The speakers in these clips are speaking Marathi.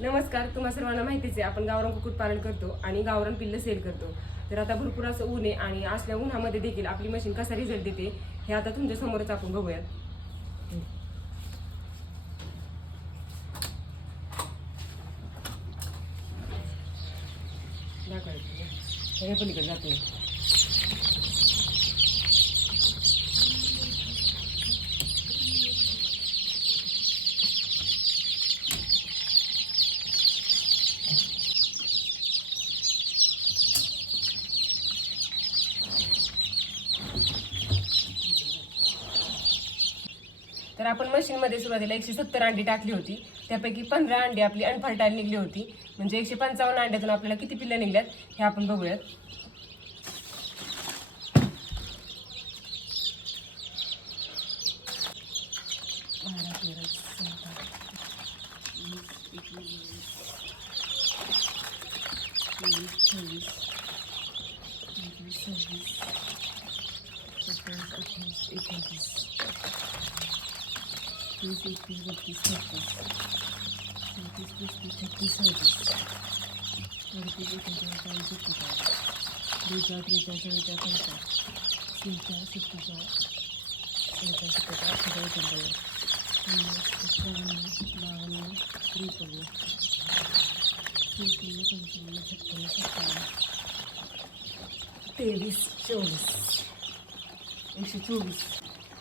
नमस्कार. तुम्हा सर्वांना माहितीच आहे आपण गावरान कुक्कुटपालन करतो आणि गावरान पिल्लं सेल करतो. तर आता भरपूर असं ऊन आहे आणि असल्या उन्हामध्ये देखील आपली मशीन कसा रिझल्ट देते हे आता तुमच्या समोरच आपण बघूयात. दाखवायचं पलीकडे जाते. तर आपण मशीनमध्ये सुरुवातीला 170 अंडी टाकली होती. त्यापैकी 15 अंडी आपली अनफर्टाईल निघली होती. म्हणजे 155 अंड्यातून आपल्याला किती पिल्लं निघल्यात हे आपण बघूयात.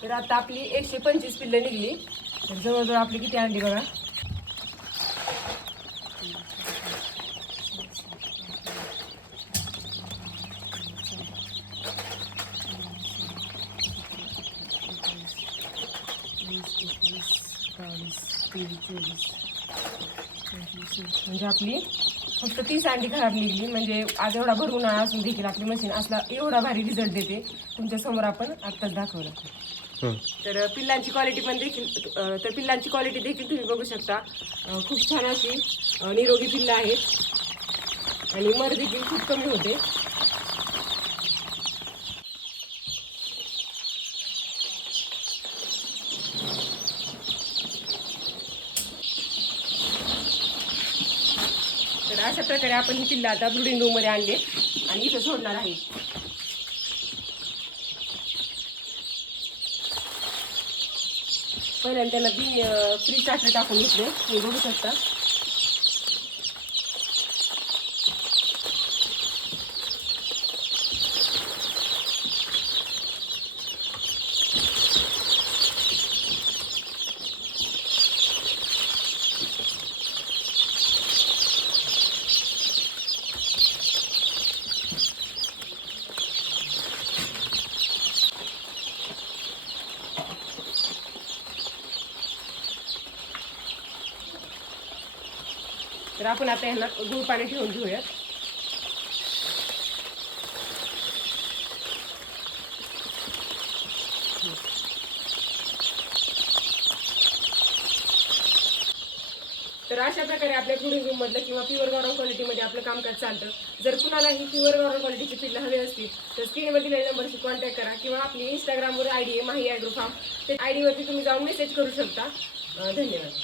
तर आता आपली 125 पिल्लं निघली. तर जवळजवळ आपली किती अंडी बघा. म्हणजे आपली फक्त 30 अंडी खराब निघली. म्हणजे आज एवढा भर उन्हाळा असून देखील आपली मशीन असला एवढा भारी रिझल्ट देते. तुमच्या समोर आपण आत्ताच दाखवलं. तर पिल्लांची क्वालिटी पण देखील तुम्ही बघू शकता. खूप छान अशी निरोगी पिल्लं आहेत आणि मर देखील खूप कमी होते. तर अशा प्रकारे आपण ही पिल्लं आता ब्रुडिंग रूम मध्ये आणले आणि इथं सोडणार आहे. पहिल्यांदा त्यांना फ्री स्टार्टर टाकून घेतले. हे बघू शकता. तर आपण आता ह्यांना गुळ पाणी ठेवून घेऊयात. तर अशा प्रकारे आपल्या ब्रुडिंग रूम मधलं किंवा प्युअर गावरान क्वालिटीमध्ये आपलं कामकाज चालतं. जर कुणालाही प्युअर गावरान क्वालिटीची पिल्लं हवी असतील तर स्क्रीनवर दिलेल्या नंबरशी कॉन्टॅक्ट करा किंवा आपली इंस्टाग्रामवर ID आहे माही ॲग्रो फार्म. त्या ID वरती तुम्ही जाऊन मेसेज करू शकता. धन्यवाद.